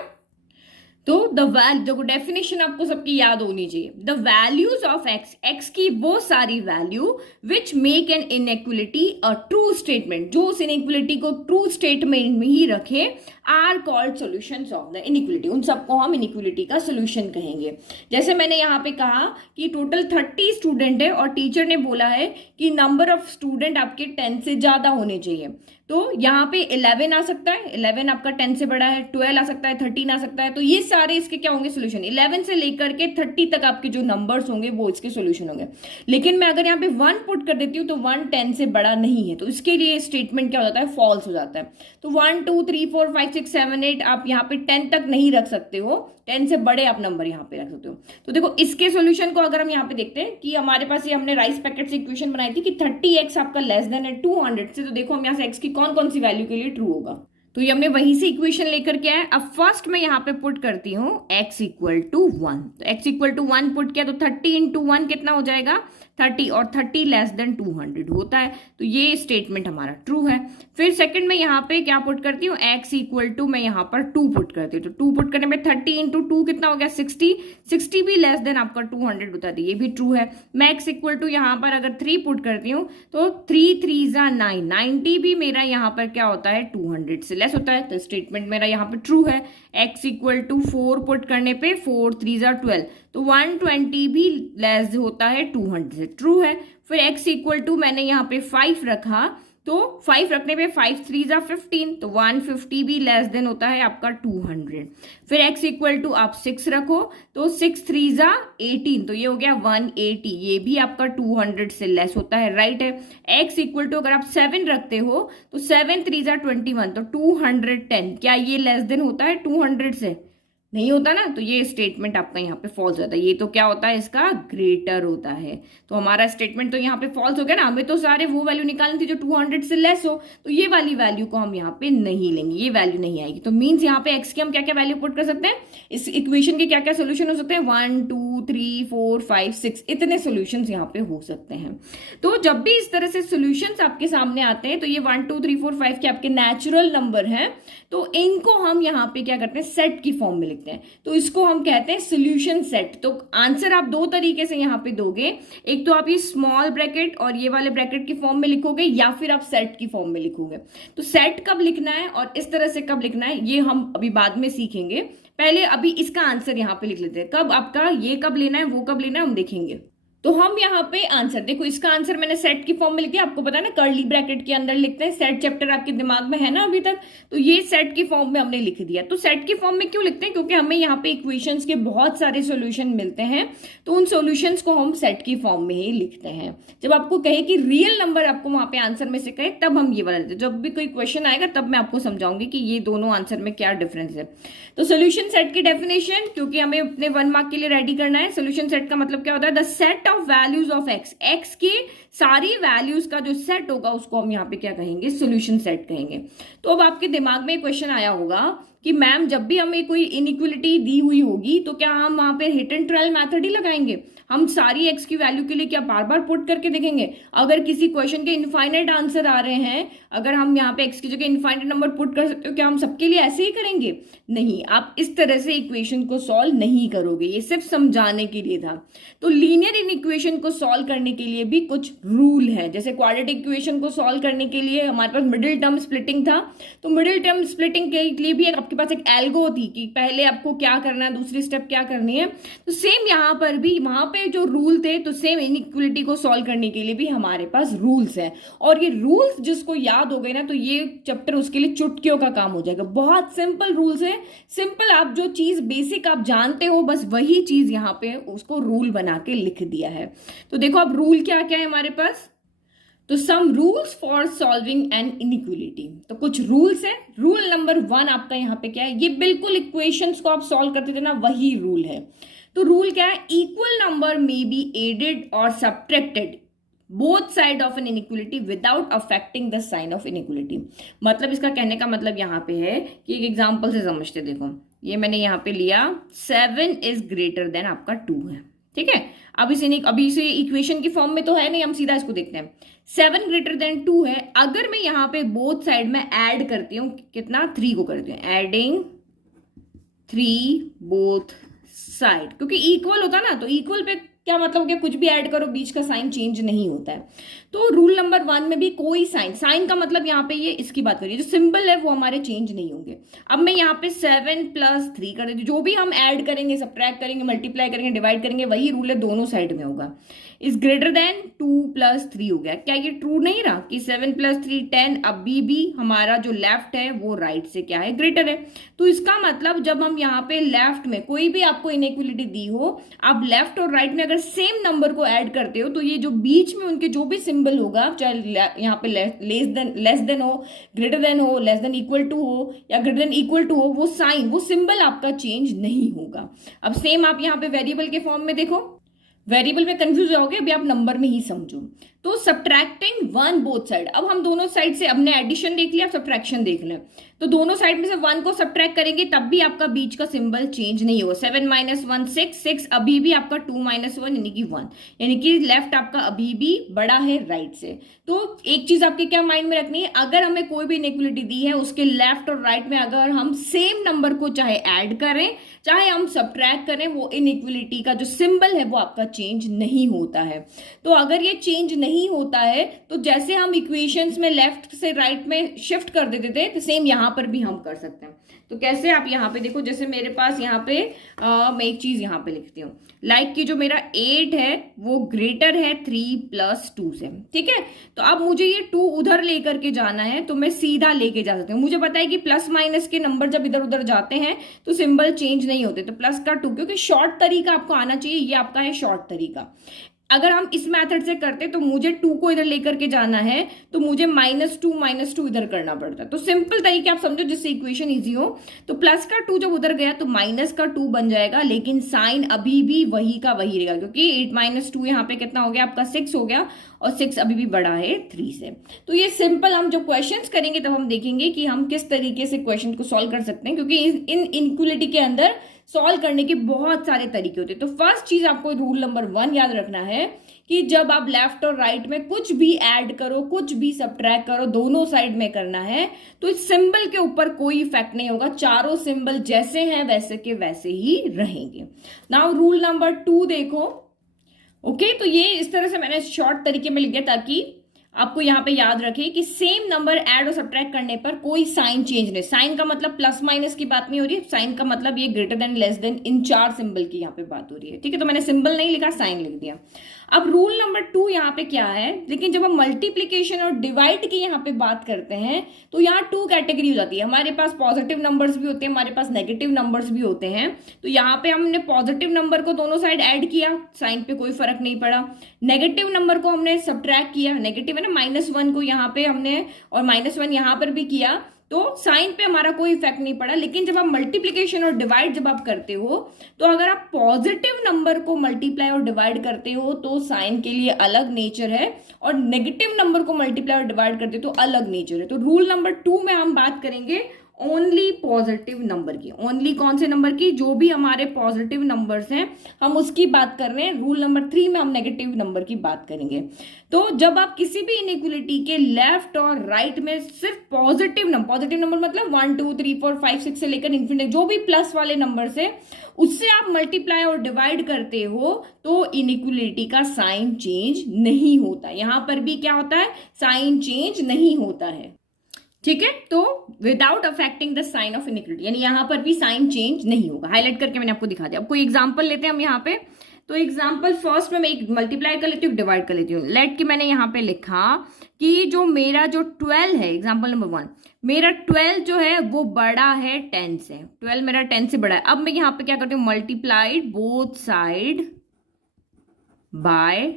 तो देखो डेफिनेशन आपको सबकी याद होनी चाहिए। द वैल्यूज ऑफ एक्स की वो सारी value which make an inequality a true statement, जो उस इनइक्वालिटी को ट्रू स्टेटमेंट में ही रखे, are called solutions of the inequality. उन सबको हम इनइक्वालिटी का सॉल्यूशन कहेंगे। जैसे मैंने यहाँ पे कहा कि टोटल 30 स्टूडेंट है और टीचर ने बोला है कि नंबर ऑफ स्टूडेंट आपके 10 से ज्यादा होने चाहिए। तो यहाँ पे 11 आ सकता है, 11 आपका 10 से बड़ा है, 12 आ सकता है, 13 आ सकता है। तो ये सारे इसके क्या होंगे, सोल्यूशन। 11 से लेकर के 30 तक आपके जो नंबर्स होंगे वो इसके सोल्यूशन होंगे। लेकिन मैं अगर यहाँ पे 1 पुट कर देती हूँ तो 1 10 से बड़ा नहीं है, तो इसके लिए स्टेटमेंट क्या हो जाता है, फॉल्स हो जाता है। तो 1 2 3 4 5 6 7 8 आप यहाँ पे 10 तक नहीं रख सकते हो, 10 से बड़े आप नंबर यहाँ पे रख सकते हो। तो देखो इसके सोल्यूशन को अगर हम यहाँ पे देखते हैं कि हमारे पास ये हमने राइस पैकेट से इक्वेशन बनाई थी कि 30x आपका लेस देन है 200 से। तो देखो हम यहाँ से x की कौन कौन सी वैल्यू के लिए ट्रू होगा, तो ये हमने वहीं से इक्वेशन लेकर के आए। अब फर्स्ट मैं यहाँ पे पुट करती हूँ x = 1। तो x = 1 पुट किया तो 30 × 1 कितना हो जाएगा, 30, और 30 लेस देन 200 होता है। तो ये स्टेटमेंट हमारा ट्रू है। फिर सेकंड में यहाँ पे क्या पुट करती हूँ, x = मैं यहाँ पर 2 पुट करती हूँ। तो 2 पुट करने में 30 × 2 कितना हो गया, 60, 60 भी लेस देन आपका 200 होता है, ये भी ट्रू है। मैं x = यहाँ पर अगर 3 पुट करती हूँ तो 3 3 9, 90 भी मेरा यहाँ पर क्या होता है, 200 से लेस होता है। तो स्टेटमेंट मेरा यहाँ पे ट्रू है। x = 4 पुट करने पे 4 3 12, तो 120 भी लेस होता है 200 से, ट्रू है। फिर x = मैंने यहाँ पे 5 रखा, तो 5 रखने पे 5 3 15, तो 150 भी लेस देन होता है आपका 200। फिर x = आप 6 रखो, तो 6 3 18, तो ये हो गया 180, ये भी आपका 200 से लेस होता है, राइट है। x = अगर आप 7 रखते हो तो 7 3 21, तो 210, क्या ये लेस देन होता है 200 से, नहीं होता ना, तो ये स्टेटमेंट आपका यहाँ पे फॉल्स होता है। ये तो क्या होता है, इसका ग्रेटर होता है, तो हमारा स्टेटमेंट तो यहाँ पे फॉल्स हो गया ना। हमें तो सारे वो वैल्यू निकालनी थी जो 200 से लेस हो, तो ये वाली वैल्यू को हम यहाँ पे नहीं लेंगे, ये वैल्यू नहीं आएगी। तो मीन्स यहाँ पे एक्स की हम क्या क्या वैल्यू पुट कर सकते हैं, इस इक्वेशन के क्या क्या सोल्यूशन हो सकते हैं, 1 2 3 4 5 6 इतने सोल्यूशन यहाँ पे हो सकते हैं। तो जब भी इस तरह से सोल्यूशन आपके सामने आते हैं, तो ये 1 2 3 4 5 के आपके नेचुरल नंबर हैं, तो इनको हम यहाँ पे क्या करते हैं, सेट की फॉर्म में लिखते हैं, तो इसको हम कहते हैं सोल्यूशन सेट। तो आंसर आप दो तरीके से यहाँ पे दोगे, एक तो आप ये स्मॉल ब्रैकेट और ये वाले ब्रैकेट की फॉर्म में लिखोगे, या फिर आप सेट की फॉर्म में लिखोगे। तो सेट कब लिखना है और इस तरह से कब लिखना है, ये हम अभी बाद में सीखेंगे। पहले अभी इसका आंसर यहाँ पे लिख लेते हैं, कब आपका ये कब लेना है, वो कब लेना है, हम देखेंगे। तो हम यहाँ पे आंसर देखो, इसका आंसर मैंने सेट की फॉर्म में लिख दिया। आपको पता है ना, कर्ली ब्रैकेट के अंदर लिखते हैं, सेट चैप्टर आपके दिमाग में है ना अभी तक, तो ये सेट की फॉर्म में हमने लिख दिया। तो सेट की फॉर्म में क्यों लिखते हैं, क्योंकि हमें यहाँ पे इक्वेशंस के बहुत सारे सॉल्यूशन मिलते हैं, तो उन सॉल्यूशंस को हम सेट की फॉर्म में ही लिखते हैं। जब आपको कहे कि रियल नंबर आपको वहां पे आंसर में से कहे, तब हम ये वाला लेते हैं। जब भी कोई क्वेश्चन आएगा तब मैं आपको समझाऊंगी कि ये दोनों आंसर में क्या डिफरेंस है। तो सोल्यूशन सेट की डेफिनेशन, क्योंकि हमें अपने 1 मार्क के लिए रेडी करना है, सोल्यूशन सेट का मतलब क्या होता है, the set of values of x, x की सारी वैल्यूज का जो सेट होगा उसको हम यहाँ पे क्या कहेंगे, सोल्यूशन सेट कहेंगे। तो अब आपके दिमाग में क्वेश्चन आया होगा कि मैम जब भी हमें कोई इनइक्वलिटी दी हुई होगी तो क्या हम वहां पे हिट एंड ट्रायल मेथड ही लगाएंगे, हम सारी एक्स की वैल्यू के लिए क्या बार बार पुट करके देखेंगे। अगर किसी क्वेश्चन के इनफाइनाइट आंसर आ रहे हैं, अगर हम यहाँ पे एक्स की जगह इनफाइनाइट नंबर पुट कर सकते हो, क्या हम सबके लिए ऐसे ही करेंगे, नहीं। आप इस तरह से इक्वेशन को सॉल्व नहीं करोगे, ये सिर्फ समझाने के लिए था। तो लीनियर इन इक्वेशन को सॉल्व करने के लिए भी कुछ रूल है। जैसे क्वाड्रेटिक इक्वेशन को सॉल्व करने के लिए हमारे पास मिडिल टर्म स्प्लिटिंग था, तो मिडिल टर्म स्प्लिटिंग के लिए भी आपके पास एक एल्गो थी कि पहले आपको क्या करना है, दूसरी स्टेप क्या करनी है। तो सेम यहाँ पर भी वहां पे जो रूल थे, तो सेम इनइक्वलिटी को सॉल्व करने के लिए भी हमारे पास रूल्स हैं। और ये रूल्स जिसको याद हो गए ना, तो ये चैप्टर उसके लिए चुटकियों का काम हो जाएगा। बहुत सिंपल रूल्स है, सिंपल, आप जो चीज बेसिक आप जानते हो बस वही चीज यहाँ पे उसको रूल बना के लिख दिया है। तो देखो अब रूल क्या क्या है हमारे पास, तो some rules for solving an inequality. तो कुछ रूल्स है। रूल नंबर 1 आपका यहाँ पे क्या है, ये बिल्कुल इक्वेशंस को आप सॉल्व करते थे ना, वही रूल है। तो रूल क्या है, equal number may be added और subtracted both side of an inequality without affecting the sign of inequality. मतलब इसका कहने का मतलब यहाँ पे है कि एक एग्जांपल से समझते। देखो ये मैंने यहाँ पे लिया 7 इज ग्रेटर देन आपका 2 है, ठीक है। अब इसे इक्वेशन की फॉर्म में तो है नहीं, हम सीधा इसको देखते हैं। 7 ग्रेटर देन 2 है, अगर मैं यहाँ पे बोथ साइड में ऐड करती हूँ, कितना, 3 को करती हूँ, एडिंग 3 बोथ साइड, क्योंकि इक्वल होता ना, तो इक्वल पे क्या मतलब कि कुछ भी ऐड करो बीच का साइन चेंज नहीं होता है। तो रूल नंबर 1 में भी कोई साइन का मतलब यहाँ पे ये इसकी बात करिए, जो सिंबल है वो हमारे चेंज नहीं होंगे। अब मैं यहाँ पे 7 + 3 कर देती हूँ, जो भी हम ऐड करेंगे, सब्ट्रैक्ट करेंगे, मल्टीप्लाई करेंगे, डिवाइड करेंगे, वही रूल है, दोनों साइड में होगा। इज ग्रेटर देन 2 + 3 हो गया। क्या ये ट्रू नहीं रहा कि 7 + 3 10, अभी भी हमारा जो लेफ्ट है वो राइट से क्या है, ग्रेटर है। तो इसका मतलब जब हम यहाँ पे लेफ्ट में कोई भी आपको इनइक्वलिटी दी हो, आप लेफ्ट और राइट में अगर सेम नंबर को ऐड करते हो, तो ये जो बीच में उनके जो भी सिंबल होगा, चाहे यहाँ पे लेस देन हो, ग्रेटर देन हो, लेस देन इक्वल टू हो, या ग्रेटर देन इक्वल टू हो, वो साइन, वो सिंबल आपका चेंज नहीं होगा। अब सेम आप यहाँ पे वेरिएबल के फॉर्म में देखो, वेरिएबल में कंफ्यूज होगे, अभी आप नंबर में ही समझो। तो सब्ट्रैक्टिंग 1 बोथ साइड, अब हम दोनों साइड से, हमने एडिशन देख लिया, सब्ट्रैक्शन देख लें। तो दोनों साइड में से 1 को सब्ट्रैक्ट करेंगे तब भी आपका बीच का सिंबल चेंज नहीं होगा। 7 - 1 6 अभी भी आपका 2 - 1 यानी कि 1, यानी कि लेफ्ट आपका अभी भी बड़ा है राइट से। तो एक चीज आपके क्या माइंड में रखनी है, अगर हमें कोई भी इनइक्वलिटी दी है, उसके लेफ्ट और राइट में अगर हम सेम नंबर को चाहे ऐड करें चाहे हम सब्ट्रैक्ट करें, वो इनइक्वलिटी का जो सिंबल है वो आपका चेंज नहीं होता है। तो अगर ये चेंज नहीं होता है, तो जैसे हम इक्वेशंस में लेफ्ट से राइट में शिफ्ट कर देते थे, तो सेम यहाँ पर भी हम कर सकते हैं। तो कैसे, आप यहाँ पे देखो, जैसे मेरे पास यहाँ पे मैं एक चीज यहाँ पे लिखती हूँ, लाइक कि जो मेरा 8 है वो ग्रेटर है 3 + 2 से, ठीक है। तो अब मुझे ये 2 उधर लेकर के जाना है, तो मैं सीधा लेके जा सकती हूँ। मुझे पता है कि प्लस माइनस के नंबर जब इधर उधर जाते हैं तो सिंबल चेंज नहीं होते, तो प्लस का 2, क्योंकि शॉर्ट तरीका आपको आना चाहिए, ये आपका है शॉर्ट तरीका। अगर हम इस मेथड से करते तो मुझे 2 को इधर लेकर के जाना है तो मुझे -2 इधर करना पड़ता। तो सिंपल तरीके आप समझो जिससे इक्वेशन इजी हो। तो प्लस का 2 जब उधर गया तो माइनस का 2 बन जाएगा, लेकिन साइन अभी भी वही का वही रहेगा, क्योंकि 8 - 2 यहाँ पे कितना हो गया आपका 6 हो गया, और 6 अभी भी बड़ा है 3 से। तो ये सिंपल हम जब क्वेश्चंस करेंगे तब हम देखेंगे कि हम किस तरीके से क्वेश्चन को सॉल्व कर सकते हैं, क्योंकि इन इनइक्वालिटी के अंदर सॉल्व करने के बहुत सारे तरीके होते हैं। तो फर्स्ट चीज आपको रूल नंबर 1 याद रखना है कि जब आप लेफ्ट और राइट में कुछ भी ऐड करो, कुछ भी सब्ट्रैक्ट करो, दोनों साइड में करना है, तो इस सिंबल के ऊपर कोई इफेक्ट नहीं होगा, चारों सिंबल जैसे हैं वैसे के वैसे ही रहेंगे। नाउ रूल नंबर 2 देखो। ओके, तो ये इस तरह से मैंने शॉर्ट तरीके में लिख दिया ताकि आपको यहाँ पे याद रखे कि सेम नंबर ऐड और सब्ट्रैक्ट करने पर कोई साइन चेंज नहीं। साइन का मतलब प्लस माइनस की बात नहीं हो रही है, साइन का मतलब ये ग्रेटर देन लेस देन, इन 4 सिंबल की यहाँ पे बात हो रही है। ठीक है, तो मैंने सिंबल नहीं लिखा, साइन लिख दिया। अब रूल नंबर 2 यहाँ पे क्या है, लेकिन जब हम मल्टीप्लीकेशन और डिवाइड की यहाँ पे बात करते हैं तो यहाँ 2 कैटेगरी हो जाती है। हमारे पास पॉजिटिव नंबर्स भी होते हैं, हमारे पास नेगेटिव नंबर्स भी होते हैं। तो यहाँ पे हमने पॉजिटिव नंबर को दोनों साइड ऐड किया, साइन पे कोई फर्क नहीं पड़ा। नेगेटिव नंबर को हमने सब्ट्रैक्ट किया, नेगेटिव है ना, -1 को यहाँ पे हमने, और -1 यहाँ पर भी किया, तो साइन पे हमारा कोई इफेक्ट नहीं पड़ा। लेकिन जब आप मल्टीप्लिकेशन और डिवाइड जब आप करते हो, तो अगर आप पॉजिटिव नंबर को मल्टीप्लाई और डिवाइड करते हो तो साइन के लिए अलग नेचर है, और नेगेटिव नंबर को मल्टीप्लाई और डिवाइड करते हो तो अलग नेचर है। तो रूल नंबर 2 में हम बात करेंगे ओनली पॉजिटिव नंबर की। ओनली कौन से नंबर की? जो भी हमारे पॉजिटिव नंबर्स हैं हम उसकी बात कर रहे हैं। रूल नंबर 3 में हम नेगेटिव नंबर की बात करेंगे। तो जब आप किसी भी इनइक्वालिटी के लेफ्ट और राइट में सिर्फ पॉजिटिव नंबर मतलब 1 2 3 4 5 6 से लेकर इन्फिनिटी जो भी प्लस वाले नंबर्स है उससे आप मल्टीप्लाई और डिवाइड करते हो तो इनइक्वालिटी का साइन चेंज नहीं होता। यहां पर भी क्या होता है? साइन चेंज नहीं होता है। ठीक है, तो without affecting the sign of inequality, यानी यहां पर भी साइन चेंज नहीं होगा। हाईलाइट करके मैंने आपको दिखा दिया। अब कोई एग्जांपल लेते हैं हम यहाँ पे। तो एग्जांपल फर्स्ट में मैं एक मल्टीप्लाई कर लेती हूँ, डिवाइड कर लेती हूँ। लेट कि मैंने यहाँ पे लिखा कि जो मेरा जो 12 है, एग्जांपल नंबर 1, मेरा 12 जो है वो बड़ा है 10 से। 12 मेरा 10 से बड़ा है। अब मैं यहाँ पे क्या करती हूँ? मल्टीप्लाइड बोथ साइड बाय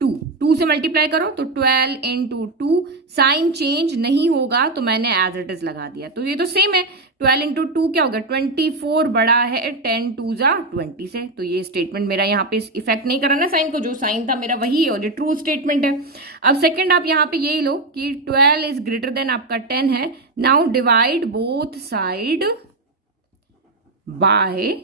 2 से मल्टीप्लाई करो तो 12 × 2, साइन चेंज नहीं होगा तो मैंने एज इट इज लगा दिया। तो ये तो सेम है, 12 × 2 क्या होगा? 24 बड़ा है 10 2 20 से। तो ये स्टेटमेंट मेरा यहाँ पे इफेक्ट नहीं कर रहा ना साइन को, जो साइन था मेरा वही है और ये ट्रू स्टेटमेंट है। अब सेकंड आप यहाँ पे यही लो कि 12 इज ग्रेटर देन आपका 10 है। Now divide both side by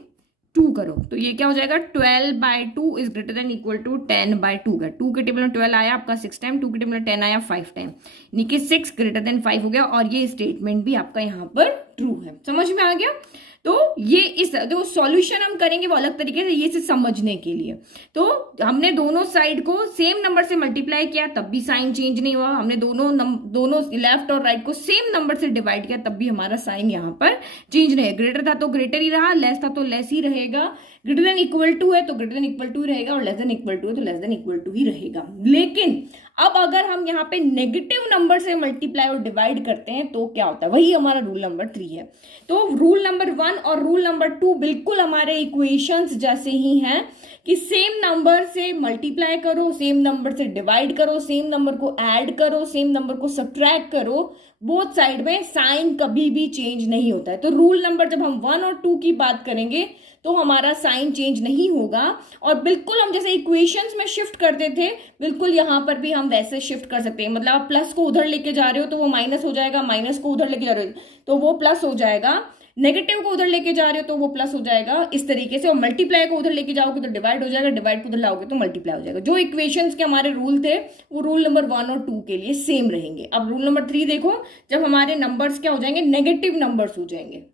2 करो तो ये क्या हो जाएगा? 12/2 is greater than equal to 10/2 का। 2 के टेबल में 12 आया आपका 6 टाइम, 2 के टेबल में 10 आया 5 टाइम, यानी कि 6 ग्रेटर देन 5 हो गया। और ये स्टेटमेंट भी आपका यहाँ पर ट्रू है। समझ में आ गया? तो ये इस जो सॉल्यूशन हम करेंगे वो अलग तरीके से, ये से समझने के लिए। तो हमने दोनों साइड को सेम नंबर से मल्टीप्लाई किया तब भी साइन चेंज नहीं हुआ। हमने दोनों लेफ्ट और राइट को सेम नंबर से डिवाइड किया तब भी हमारा साइन यहाँ पर चेंज नहीं है। ग्रेटर था तो ग्रेटर ही रहा, लेस था तो लेस ही रहेगा। ग्रेटर देन इक्वल टू है तो ग्रेटर देन इक्वल टू रहेगा, और लेस देन इक्वल टू है तो लेस देन इक्वल टू ही रहेगा। लेकिन अब अगर हम यहाँ पे नेगेटिव नंबर से मल्टीप्लाई और डिवाइड करते हैं तो क्या होता है? वही हमारा रूल नंबर 3 है। तो रूल नंबर 1 और रूल नंबर 2 बिल्कुल हमारे इक्वेशंस जैसे ही हैं कि सेम नंबर से मल्टीप्लाई करो, सेम नंबर से डिवाइड करो, सेम नंबर को ऐड करो, सेम नंबर को सब्ट्रैक्ट करो, बोथ साइड में साइन कभी भी चेंज नहीं होता है। तो रूल नंबर जब हम 1 और 2 की बात करेंगे तो हमारा साइन चेंज नहीं होगा। और बिल्कुल हम जैसे इक्वेशंस में शिफ्ट करते थे बिल्कुल यहाँ पर भी हम वैसे शिफ्ट कर सकते हैं। मतलब आप प्लस को उधर लेके जा रहे हो तो वो माइनस हो जाएगा, माइनस को उधर लेके जा रहे हो तो वो प्लस हो जाएगा, नेगेटिव को उधर लेके जा रहे हो तो वो प्लस हो जाएगा, इस तरीके से। और मल्टीप्लाई को उधर लेके जाओगे तो डिवाइड हो जाएगा, डिवाइड को उधर लाओगे तो मल्टीप्लाई हो जाएगा। जो इक्वेशंस के हमारे रूल थे वो रूल नंबर 1 और 2 के लिए सेम रहेंगे। अब रूल नंबर 3 देखो, जब हमारे नंबर्स क्या हो जाएंगे? नेगेटिव नंबर्स हो जाएंगे।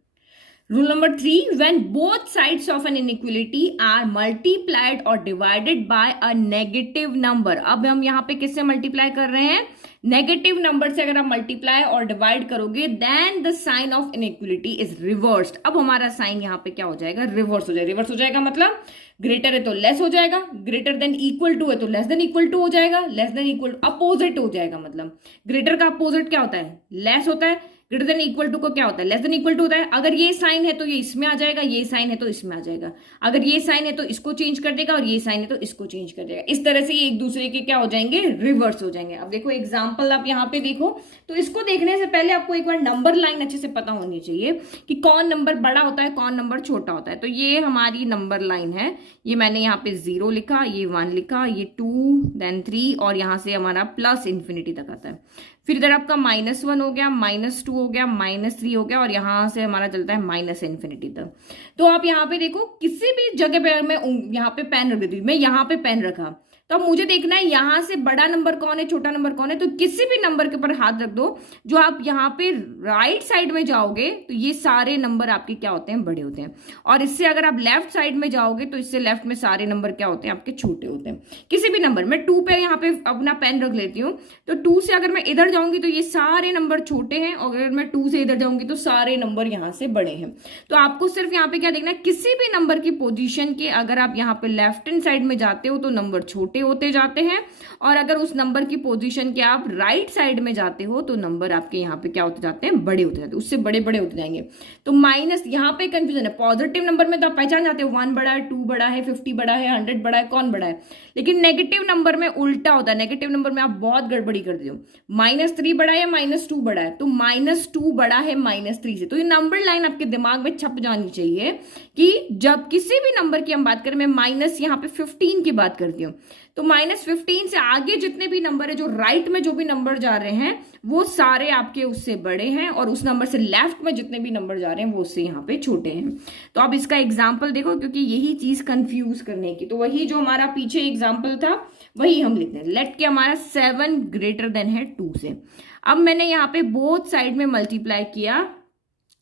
Rule number 3, when both sides of an inequality are multiplied or divided by a negative number। अब हम यहाँ पे किससे मल्टीप्लाई कर रहे हैं? नेगेटिव नंबर से अगर आप मल्टीप्लाई और डिवाइड करोगे then the sign of inequality is reversed. अब हमारा साइन यहाँ पे क्या हो जाएगा? रिवर्स हो जाएगा। रिवर्स हो जाएगा मतलब ग्रेटर है तो लेस हो जाएगा, ग्रेटर देन इक्वल टू है तो लेस देन इक्वल टू हो जाएगा, लेस देन इक्वल अपोजिट हो जाएगा। मतलब ग्रेटर का अपोजिट क्या होता है? लेस होता है। ग्रेटर देन इक्वल टू को क्या होता है, लेस देन इक्वल टू होता है। अगर ये साइन है तो ये इसमें आ जाएगा, ये साइन है तो इसमें आ जाएगा, अगर ये साइन है तो इसको चेंज कर देगा और ये साइन है तो इसको चेंज कर देगा। इस तरह से ये एक दूसरे के क्या हो जाएंगे, रिवर्स हो जाएंगे। अब देखो एग्जाम्पल आप यहाँ पे देखो, तो इसको देखने से पहले आपको एक बार नंबर लाइन अच्छे से पता होनी चाहिए कि कौन नंबर बड़ा होता है, कौन नंबर छोटा होता है। तो ये हमारी नंबर लाइन है, ये मैंने यहाँ पे 0 लिखा, ये 1 लिखा, ये 2 देन 3 और यहाँ से हमारा प्लस इन्फिनिटी तक आता है। फिर इधर आपका -1 हो गया, -2 हो गया, -3 हो गया और यहाँ से हमारा चलता है माइनस इन्फिनिटी तक। तो आप यहाँ पे देखो किसी भी जगह पे मैं यहाँ पे पेन रख देती हूँ, मैं यहाँ पे पेन रखा, तो अब मुझे देखना है यहाँ से बड़ा नंबर कौन है, छोटा नंबर कौन है। तो किसी भी नंबर के ऊपर हाथ रख दो, जो आप यहाँ पे राइट साइड में जाओगे तो ये सारे नंबर आपके क्या होते हैं, बड़े होते हैं। और इससे अगर आप लेफ्ट साइड में जाओगे तो इससे लेफ्ट में सारे नंबर क्या होते हैं, आपके छोटे होते हैं। किसी भी नंबर, मैं 2 पे यहाँ पे अपना पेन रख लेती हूँ, तो 2 से अगर मैं इधर जाऊंगी तो ये सारे नंबर छोटे हैं, और अगर मैं 2 से इधर जाऊंगी तो सारे नंबर यहाँ से बड़े हैं। तो आपको सिर्फ यहाँ पे क्या देखना है, किसी भी नंबर की पोजीशन के अगर आप यहाँ पे लेफ्ट हैंड साइड में जाते हो तो नंबर छोटे होते जाते हैं, और अगर उस नंबर की पोजीशन के आप राइट साइड में जाते हो तो नंबर आपके यहाँ पे क्या होते जाते हैं, बड़े होते जाते हैं, उससे बड़े बड़े होते जाएंगे। तो माइनस यहाँ पे कंफ्यूजन है, पॉजिटिव नंबर में तो आप पहचान जाते हो 1 बड़ा है, 2 बड़ा है, 50 बड़ा है, 100 बड़ा है, कौन बड़ा है। लेकिन नेगेटिव नंबर में उल्टा होता है, नेगेटिव नंबर में आप बहुत गड़बड़ी कर देते हो, -3 बड़ा है या -2 बड़ा है, तो -2 बड़ा है -3 से। तो ये नंबर लाइन आपके दिमाग में छप जानी चाहिए कि जब किसी भी नंबर की हम बात करें, मैं माइनस यहाँ पे 15 की बात करती हूँ, तो -15 से आगे जितने भी नंबर है, जो राइट में जो भी नंबर जा रहे हैं वो सारे आपके उससे बड़े हैं, और उस नंबर से लेफ्ट में जितने भी नंबर जा रहे हैं वो उससे यहाँ पे छोटे हैं। तो अब इसका एग्जाम्पल देखो, क्योंकि यही चीज कंफ्यूज करने की, तो वही जो हमारा पीछे एग्जाम्पल था वही हम लिखते हैं। लेट के हमारा 7 ग्रेटर देन है 2 से। अब मैंने यहाँ पे बोथ साइड में मल्टीप्लाई किया,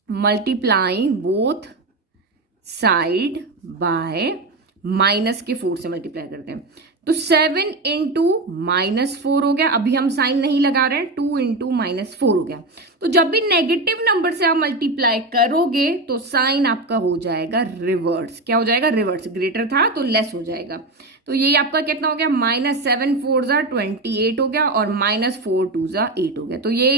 मल्टीप्लाइंग बोथ साइड बाय -4 से मल्टीप्लाई करते हैं, तो 7 इंटू -4 हो गया। अभी हम साइन नहीं लगा रहे हैं, 2 इंटू -4 हो गया। तो जब भी नेगेटिव नंबर से आप मल्टीप्लाई करोगे तो साइन आपका हो जाएगा रिवर्स। क्या हो जाएगा, रिवर्स। ग्रेटर था तो लेस हो जाएगा। तो ये आपका कितना हो गया, -7 4 28 हो गया, और -4 2 8 हो गया। तो ये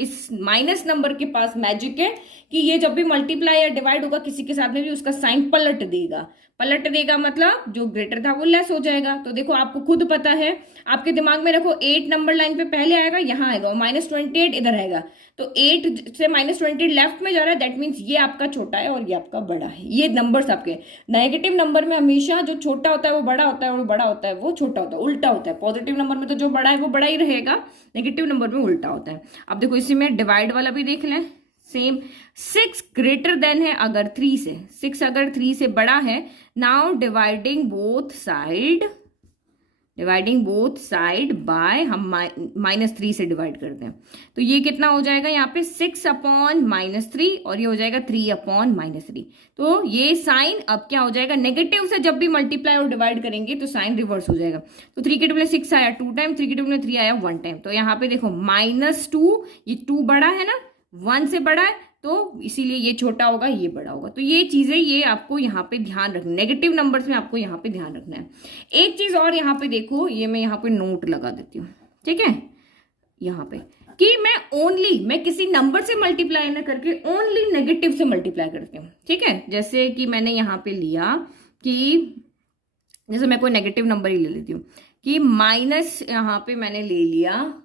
इस माइनस नंबर के पास मैजिक है कि ये जब भी मल्टीप्लाई या डिवाइड होगा किसी के साथ में भी, उसका साइन पलट देगा। पलट देगा मतलब जो ग्रेटर था वो लेस हो जाएगा। तो देखो आपको खुद पता है, आपके दिमाग में रखो 8 नंबर लाइन पे पहले आएगा, यहाँ आएगा, और -28 इधर आएगा, तो 8 से -28 लेफ्ट में जा रहा है, दैट मीन्स ये आपका छोटा है और ये आपका बड़ा है। ये नंबर्स आपके नेगेटिव नंबर में हमेशा जो छोटा होता है वो बड़ा होता है, और बड़ा होता है वो छोटा होता है, उल्टा होता है। पॉजिटिव नंबर में तो जो बड़ा है वो बड़ा ही रहेगा, नेगेटिव नंबर में उल्टा होता है। अब देखो इसी में डिवाइड वाला भी देख लें, सेम। 6 ग्रेटर देन है अगर 3 से, 6 अगर 3 से बड़ा है, now dividing both side bye, हम -3 से डिवाइड करते हैं, तो ये कितना हो जाएगा यहाँ पे 6/-3, और ये हो जाएगा 3/-3। तो ये साइन अब क्या हो जाएगा, नेगेटिव से जब भी मल्टीप्लाई और डिवाइड करेंगे तो साइन रिवर्स हो जाएगा। तो 3 के टेबल में 6 आया 2 टाइम, 3 के टेबल में 3 आया 1 टाइम। तो यहाँ पे देखो -2, ये 2 बड़ा है ना, 1 से बड़ा है, तो इसीलिए ये छोटा होगा, ये बड़ा होगा। तो ये चीजें ये आपको यहाँ पे ध्यान रखना, नेगेटिव नंबर्स में आपको यहाँ पे ध्यान रखना है। एक चीज और यहाँ पे देखो, ये मैं यहाँ पे नोट लगा देती हूँ, ठीक है, यहाँ पे, कि मैं किसी नंबर से मल्टीप्लाई ना करके ओनली नेगेटिव से मल्टीप्लाई करती हूँ, ठीक है। जैसे कि मैंने यहाँ पे लिया कि, जैसे मैं कोई नेगेटिव नंबर ही ले लेती हूँ कि माइनस, यहाँ पे मैंने ले लिया,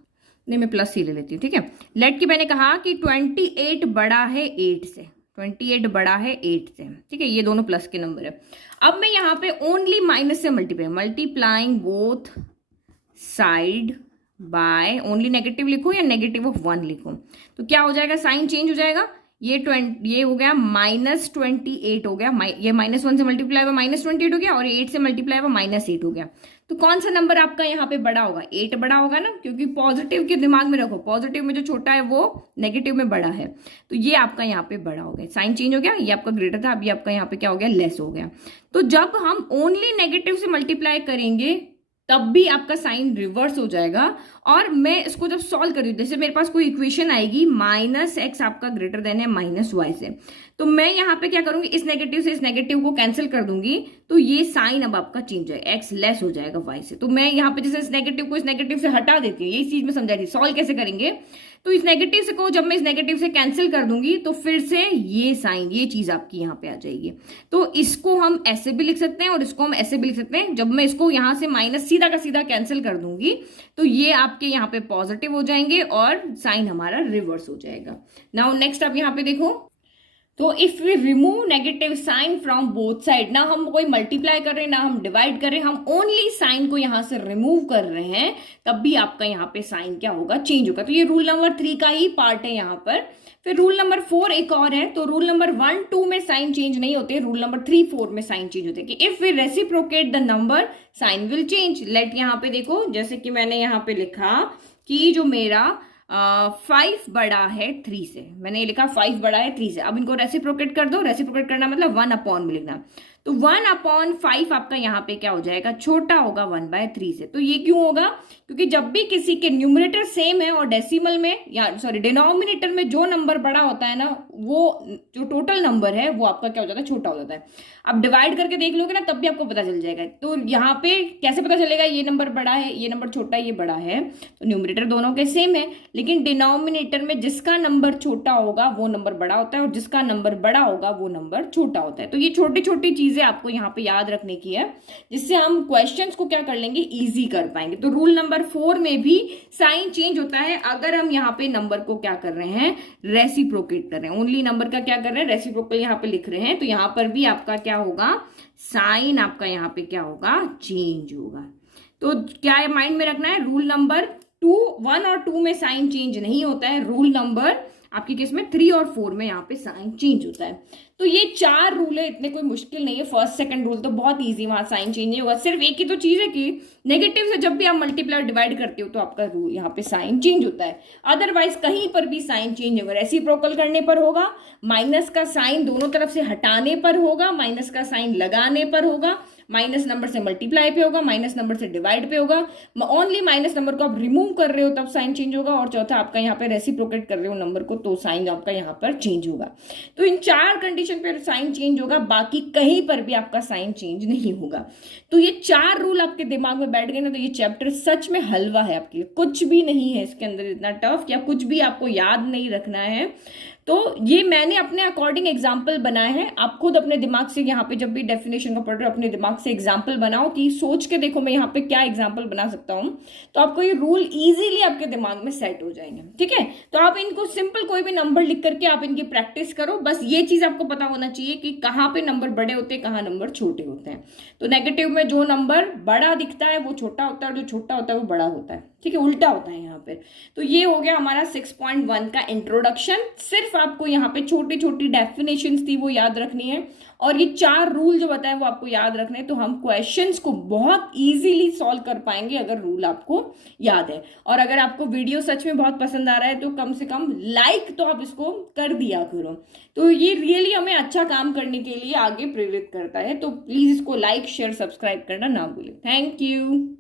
नहीं मैं प्लस ही ले लेती हूँ, ठीक है। लेट की मैंने कहा कि 28 बड़ा है 8 से, 28 बड़ा है 8 से, ठीक है, ये दोनों प्लस के नंबर है। अब मैं यहाँ पे ओनली माइनस से multiplying both side bye, only negative लिखो या -1 लिखो, तो क्या हो जाएगा, साइन चेंज हो जाएगा। ये हो गया -28 हो गया, ये -1 से मल्टीप्लाई हुआ -28 हो गया, और 8 से मल्टीप्लाई हुआ -8 हो गया। तो कौन सा नंबर आपका यहाँ पे बड़ा होगा, 8 बड़ा होगा ना, क्योंकि पॉजिटिव के दिमाग में रखो, पॉजिटिव में जो छोटा है वो नेगेटिव में बड़ा है, तो ये आपका यहाँ पे बड़ा हो गया, साइन चेंज हो गया। ये आपका ग्रेटर था, अभी आपका यहाँ पे क्या हो गया, लेस हो गया। तो जब हम ओनली नेगेटिव से मल्टीप्लाई करेंगे तब भी आपका साइन रिवर्स हो जाएगा। और मैं इसको जब सॉल्व करी, जैसे मेरे पास कोई इक्वेशन आएगी, -x आपका ग्रेटर देन है -y से, तो मैं यहाँ पे क्या करूंगी, इस नेगेटिव से इस नेगेटिव को कैंसिल कर दूंगी, तो ये साइन अब आपका चेंज है, x लेस हो जाएगा y से। तो मैं यहाँ पे जैसे इस नेगेटिव को इस नेगेटिव से हटा देती हूँ, यही चीज में समझा रही। सॉल्व कैसे करेंगे, तो इस नेगेटिव से को जब मैं इस नेगेटिव से कैंसिल कर दूंगी तो फिर से ये साइन, ये चीज आपकी यहाँ पे आ जाएगी। तो इसको हम ऐसे भी लिख सकते हैं और इसको हम ऐसे भी लिख सकते हैं। जब मैं इसको यहां से माइनस सीधा का सीधा कैंसिल कर दूंगी तो ये आपके यहाँ पे पॉजिटिव हो जाएंगे और साइन हमारा रिवर्स हो जाएगा। नाउ नेक्स्ट आप यहाँ पे देखो, तो if we remove negative sign from both side, ना हम कोई मल्टीप्लाई कर रहे हैं ना हम डिवाइड कर रहे हैं, हम ओनली साइन को यहां से रिमूव कर रहे हैं, तब भी आपका यहाँ पे साइन क्या होगा, चेंज होगा। तो ये रूल नंबर 3 का ही पार्ट है यहाँ पर। फिर रूल नंबर 4 एक और है, तो रूल नंबर 1, 2 में साइन चेंज नहीं होते, रूल नंबर 3, 4 में साइन चेंज होते हैं कि if we reciprocate the number sign will change. Let यहाँ पे देखो, जैसे कि मैंने यहाँ पे लिखा कि जो मेरा 5 बड़ा है 3 से, मैंने ये लिखा 5 बड़ा है 3 से। अब इनको रेसिप्रोकेट कर दो, रेसिप्रोकेट करना मतलब 1 अपॉन में लिखना, तो 1/5 आपका यहाँ पे क्या हो जाएगा, छोटा होगा 1/3 से। तो ये क्यों होगा, क्योंकि जब भी किसी के न्यूमरेटर सेम है और डेसिमल में या सॉरी डिनोमिनेटर में जो नंबर बड़ा होता है ना, वो जो टोटल नंबर है वो आपका क्या हो जाता है, छोटा हो जाता है। अब डिवाइड करके देख लोगे ना तब भी आपको पता चल जाएगा। तो यहाँ पे कैसे पता चलेगा, ये नंबर बड़ा है, ये नंबर छोटा है, ये बड़ा है, तो न्यूमरेटर दोनों के सेम है, लेकिन डिनोमिनेटर में जिसका नंबर छोटा होगा वो नंबर बड़ा होता है और जिसका नंबर बड़ा होगा वो नंबर छोटा होता है। तो ये छोटी छोटी चीजें आपको यहाँ पे याद रखने की है, जिससे हम क्वेश्चंस को क्या कर लेंगे, इजी कर पाएंगे। तो रूल नंबर 4 में भी साइन चेंज होता है अगर हम यहाँ पे नंबर को क्या कर रहे हैं, रेसिप्रोकेट कर रहे हैं, ओनली नंबर का क्या कर रहे हैं, रेसिप्रोकल यहाँ पे लिख रहे हैं। तो यहाँ पर भी आपका क्या होगा, साइन आपका यहाँ पे क्या होगा, चेंज होगा। तो क्या माइंड में रखना है, रूल नंबर 1 और 2 में साइन चेंज नहीं होता है, रूल नंबर आपके केस में 3 और 4 में यहाँ पे साइन चेंज होता है। तो ये 4 रूल है, इतने कोई मुश्किल नहीं है। फर्स्ट सेकंड रूल तो बहुत इजी, वहां साइन चेंज नहीं होगा। सिर्फ एक ही तो चीज है कि नेगेटिव से जब भी आप मल्टीप्लाई डिवाइड करते हो तो आपका रूल यहाँ पे साइन चेंज होता है, अदरवाइज कहीं पर भी साइन चेंज होगा। रेसिप्रोकल करने पर होगा, माइनस का साइन दोनों तरफ से हटाने पर होगा, माइनस का साइन लगाने पर होगा, माइनस नंबर से मल्टीप्लाई पे होगा, माइनस नंबर से डिवाइड पे होगा, ओनली माइनस नंबर को आप रिमूव कर रहे हो तब साइन चेंज होगा, और चौथा आपका यहाँ पे रेसिप्रोकेट कर रहे हो नंबर को तो साइन आपका यहाँ पर चेंज होगा। तो इन 4 कंडीशन पे साइन चेंज होगा, बाकी कहीं पर भी आपका साइन चेंज नहीं होगा। तो ये 4 रूल आपके दिमाग में बैठ गए ना, तो ये चैप्टर सच में हलवा है आपके लिए, कुछ भी नहीं है इसके अंदर इतना टफ, या कुछ भी आपको याद नहीं रखना है। तो ये मैंने अपने अकॉर्डिंग एग्जाम्पल बनाए हैं, आप खुद अपने दिमाग से यहाँ पे जब भी डेफिनेशन का पढ़ रहे हो अपने दिमाग से एग्जाम्पल बनाओ कि सोच के देखो मैं यहाँ पे क्या एग्जाम्पल बना सकता हूँ, तो आपको ये रूल इजीली आपके दिमाग में सेट हो जाएंगे। ठीक है, तो आप इनको सिंपल कोई भी नंबर लिख करके आप इनकी प्रैक्टिस करो। बस ये चीज आपको पता होना चाहिए कि कहाँ पे नंबर बड़े होते हैं, कहाँ नंबर छोटे होते हैं। तो नेगेटिव में जो नंबर बड़ा दिखता है वो छोटा होता है और जो छोटा होता है वो बड़ा होता है। ठीक है, उल्टा होता है यहाँ पे। तो ये हो गया हमारा 6.1 का इंट्रोडक्शन। सिर्फ आपको यहाँ पे छोटी छोटी डेफिनेशंस थी वो याद रखनी है, और ये 4 रूल जो बताए वो आपको याद रखने हैं। तो हम क्वेश्चंस को बहुत इजीली सॉल्व कर पाएंगे अगर रूल आपको याद है। और अगर आपको वीडियो सच में बहुत पसंद आ रहा है तो कम से कम लाइक तो आप इसको कर दिया करो। तो ये रियली हमें अच्छा काम करने के लिए आगे प्रेरित करता है। तो प्लीज इसको लाइक, शेयर, सब्सक्राइब करना ना भूलें। Thank you.